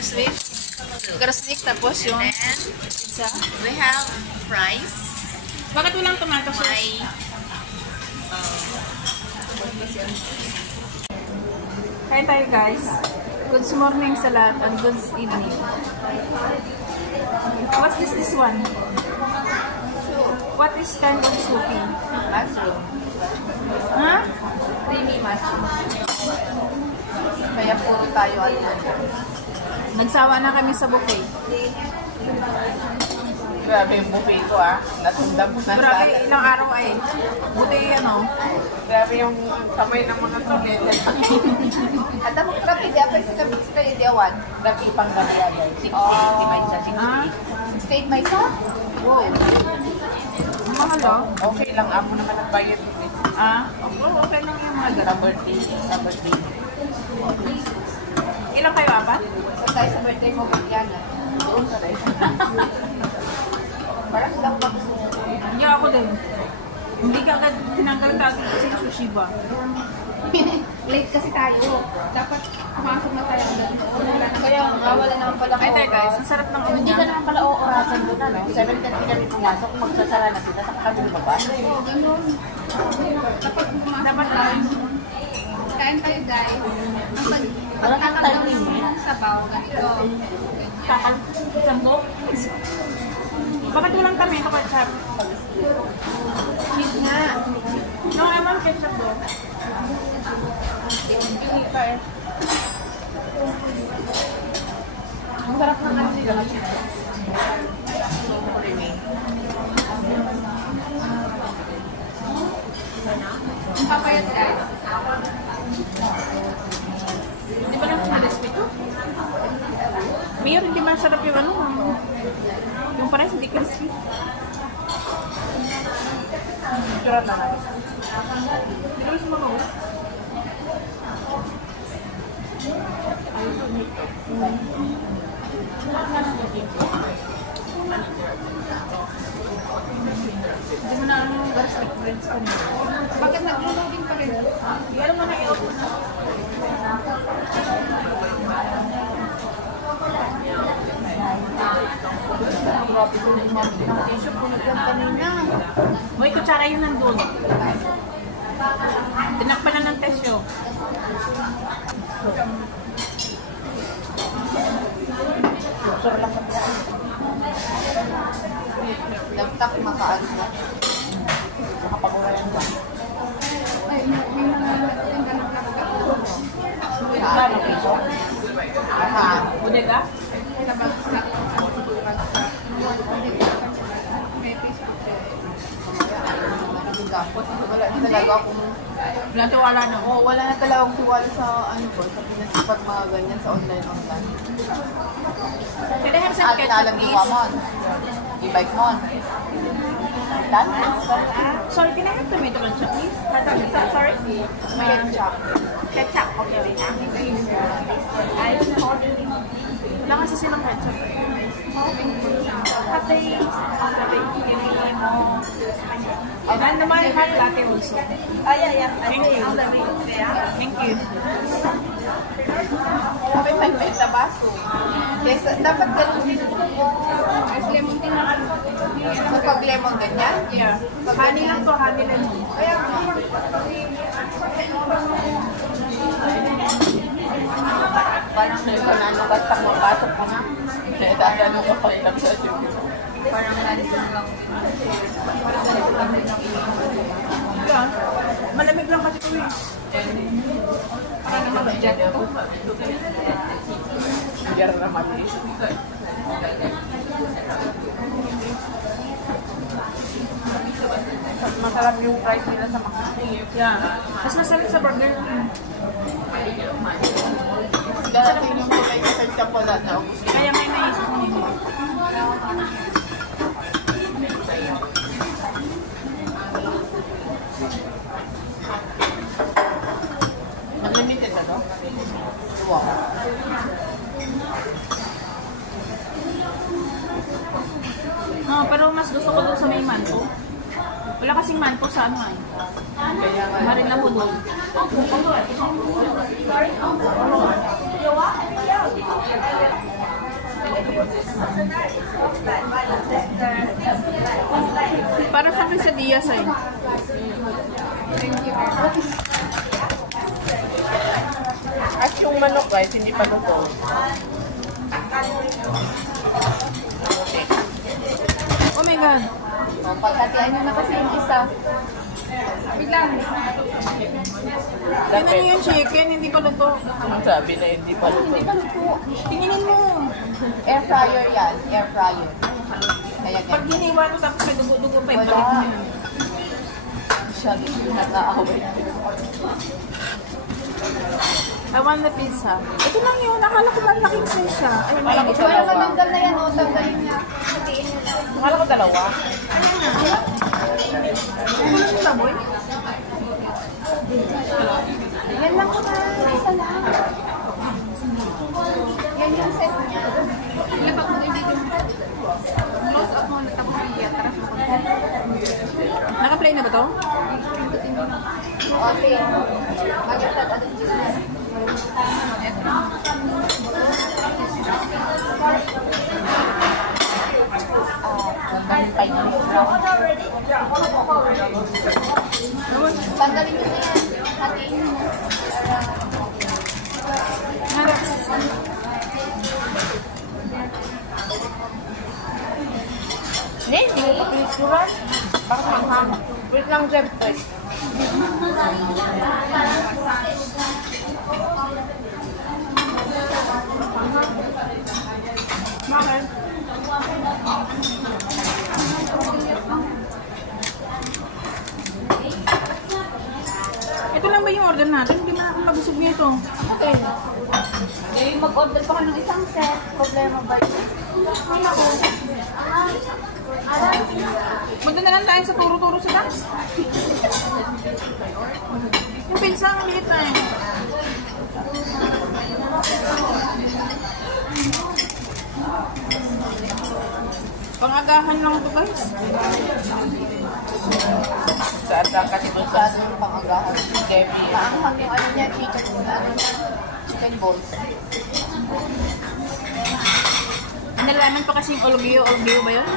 garlic. Garlic, tapos yung pizza. We have fries. Bakit walang tomato sauce? My Kain tayo guys. Good morning sa lahat and good evening. What's this one? What is kind of soup? mushroom. Huh? Creamy mushroom. Kaya puro tayo Nagsawa na kami sa buffet. Grabe yung buffet ko Natundam na Grabe, ilang araw ay. Buti Grabe yung kamay ng mga trulit. At ako grabe, di apa isa kami sa tayo, di awan. Grabe ipang gabi agad. 680 may isa. 680 may isa? Wow. Mahal Okay lang, ako naman ang bayad. Okay lang yung mga Sa birthday. Ilang kayo, apat? So tayo sa birthday mo, Bagyana. Doon ka rin. Parang lang ba gusto mo? Hindi ako din. Hindi ka agad tinanggal ka agad kasi sushi ba? Late kasi tayo. Dapat pumasok na tayo agad. Kaya wala naman pala ko. Ay tayo guys, ang sarap ng Hindi ka naman pala orasan doon 7:30 kami pumasok, magsasara na sila sa kami baba. Oo, ganun. Dapat lang. Kain tayo guys. Ang tayo ng sabaw, ganito. Sambo? Bakit walang kami ito ketchup? Cheese nga. No, I want ketchup do. Hindi pa Ang sarap ng ano nila. Ang papayat guys. Di ba lang crispy ito? Mayor, hindi masarap yung yung parang hindi crispy. Sarap na nga. Hindi naman sumabaw. Ayun po nito. Hindi mo na garlic breads ka nito. Bakit nag-loading pa rin? Meron mo na i-open na. Grabe ko na yung tissue po kanina. May kutsara yun nandun. Tinakpan na ng tesyo. Sarap lang kami. Laptop makaano na. Nakapag-urayan ba? Ay, may mga yung ganun lang ka. Ano piso? Bodega? Wala na talaga akong Wala na. wala na talaga akong tiwala sa sa pinasipag mga ganyan sa online. Can I have some At ketchup, naalam yung please? mamon. I-bike mo. Done? Sorry, can I have tomato ketchup, please? Sorry? Ketchup. Ketchup. Okay, wait. Wala kasi silang ketchup. Patay. And naman, hot latte also. Yeah. Thank you. Thank you. Kapit may sa baso. Yes, dapat ganun din. As lemon din na. Pag lemon ganyan? Yeah. Honey lang to, honey lang. Kaya parang hindi ko nanugat pag mapasok ko na. Kaya dadalo ko pa ilang sa siyo. Parang nandun lang. Yeah. Malamig lang kasi ko Parang naman mag-jet ko. Jar naman. Masarap yung fries nila sa makakasip. Yeah. Mas masarap sa burger. Dahil yung kulay sa chocolate na ako. Kaya may naisip mo nito. Unlimited ano? Wow. Pero mas gusto ko doon sa may manto. Wala kasing manto sa ano ay. Marin na po doon. tortillas eh. At yung manok guys, hindi pa luto. Oh my God. O, pagkatian nyo na kasi yung isa. Biglang. Tingnan niyo yung chicken, hindi pa luto. Ang sabi na hindi pa luto. Hindi pa luto. Tinginin mo. Air fryer yan. Air fryer. Kaya Pag hiniwa to tapos may dugo-dugo pa, wala. ibalik mo yun. Siya, nag-aaway. I want the pizza. Ito lang yun. Akala ko malaking size siya. Ay, may Akala ko ito. wala mananggal na yan, o. Tanggalin niya. Hatiin niya na. Akala ko dalawa. Ano yung baboy? Yan lang ko na. Isa lang. Yan yung set niya. Ilabak mo yung video. Close up mo. Tapos i-atras mo. Naka-play na ba to? Okay. Mag-atras adong dito. Tanggalin nyo na yan. Hatiin nyo. Hindi mo pa bakit manghang? Wait lang, Jeb. Bakit? Ito lang ba yung order natin? Hindi man ako mabusog nito. Okay. Eh, mag-order pa ka ng isang set. Problema ba yun? Ay, ako. Punta na lang tayo sa turo-turo sa taas. Yung pizza, ang liit na eh. Pangagahan lang ito guys. Saan lang kasi doon sa ano pang-agahan? Kevin. Maanghang yung ano niya, chicken balls. Nalaman pa kasing olgio ba yun?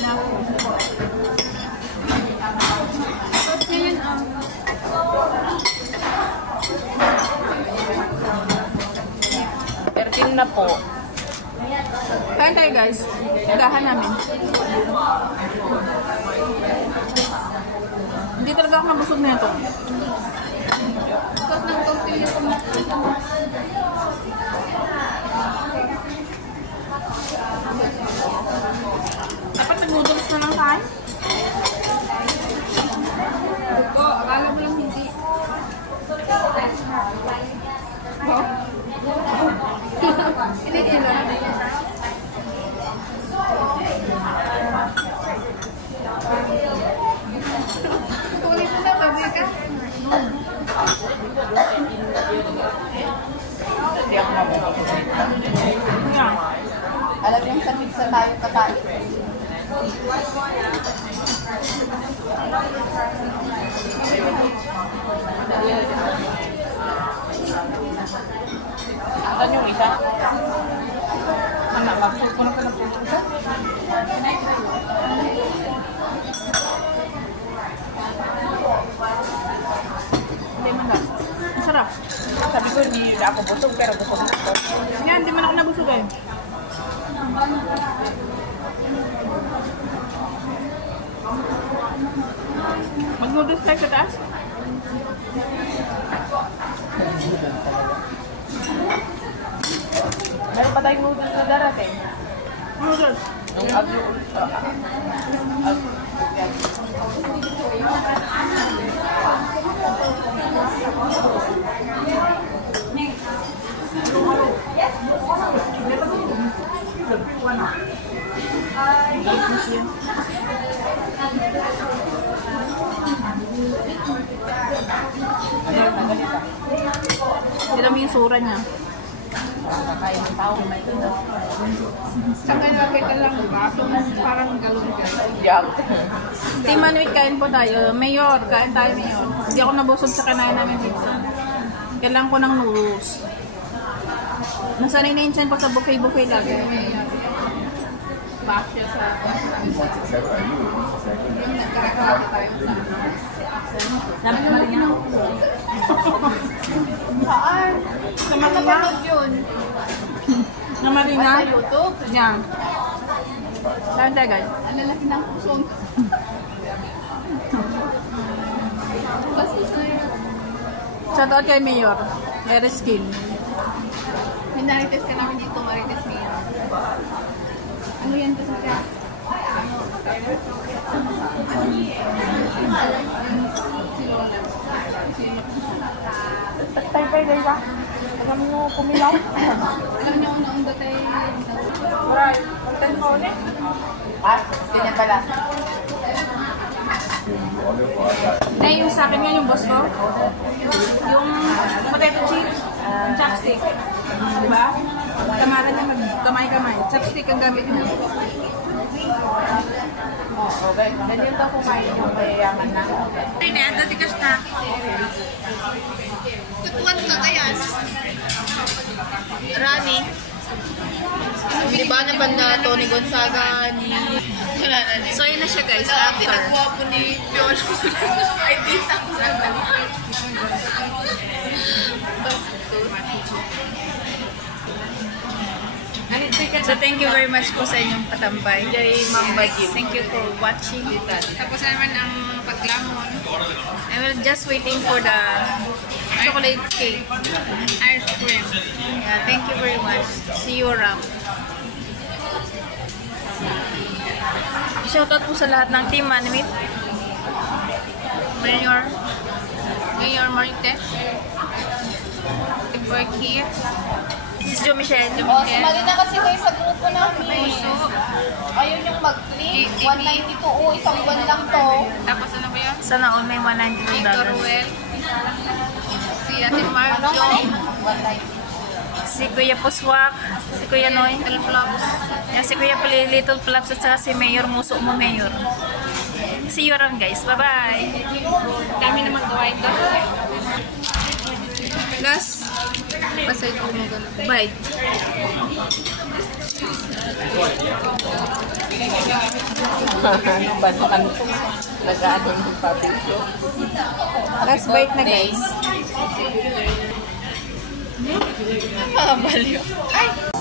Na. Ngayon, 13 na po. kain tayo guys. Agahan namin. Hindi talaga ako nabusog na ito. Dapat nag-noodles na lang tayo. Buko, akala mo lang hindi. Oh. Hindi nila. Kulit mo na, babi ka. Hindi ako Yeah. alam yung sa pizza tayo kakain. Saan yung isa? Anak, bakit ko na ka ng pizza? Hindi man lang. Masarap. Sabi ko, hindi na ako busog, pero busog na ako. Yan, hindi man ako nabusog eh. Mag-noodles tayo sa taas. Meron pa tayong noodles na darating. Noodles. Yung agyo. Tira mo yung sura niya. Kakain ng tao, may ito. Saka nakita lang ba? So, parang galon ka. Yag. Team Manuit, kain po tayo. Mayor, kain tayo, Mayor. Hindi ako nabusog sa kanain namin pizza. Kailangan ko ng noodles. Nasanay na insan pa sa buffet-buffet lagi. Basya sa... Yung nagkakaroon tayo sa... Sabi ko rin yan. Saan? Sa Marina. Nakapanood yun. Sa Marina. Sa YouTube. Yan. Saan tayo guys? Ang lalaki ng pusong. Bastos na yun. Shout out kay Mayor. Very skin. Minarites ka namin dito, Marites niya. Ano yan kasi siya? Tay-tay ka. Alam mo kumilaw. Alam niyo kung naunda tayo. Right. Content mo ulit. Ah, ganyan pala. Na yung sa akin nga yung boss ko. Yung potato chips. Chopstick. Diba? Kamara niya mag-kamay-kamay. Chopstick ang gamit niya. Okay. Ganyan daw kumain yung mayayaman na. Ay, na. Dati ka na. Kutuan ka kaya? Rani. Di ba naman na Tony Gonzaga ni... So, yun na siya guys. Sa After. pinagawa po ni Piolo. Ay, bisa ko sa So, thank you very much po sa inyong patambay. Kay Ma'am Bajim. Thank you for watching. Tapos naman ang paglamon. I will just waiting for the chocolate cake. Ice cream. Yeah, thank you very much. See you around. Shoutout po sa lahat ng Team Manimit. Mayor Marites. Work here. Sis Jo Michelle. Oh, sumali na kasi kayo sa grupo namin. Ayun yung mag-click. 192. Oh, isang buwan lang to. Tapos ano ba yan? Sana all may Si $192. Coruel. Si Ate Ano Marjo. nga eh? 192. Si Kuya Puswak. Si Kuya Noy. Little Flops. Yan, si Kuya Little Flaps at saka si Mayor Muso mo Mayor. See you around guys. Bye-bye. Kami naman gawain ka. Gas. Pasay ko mo gano'n. Bye. Ano ba naman ito? Nag-ano yung pabisyo. Last bite na guys. Mga baliw. Ay!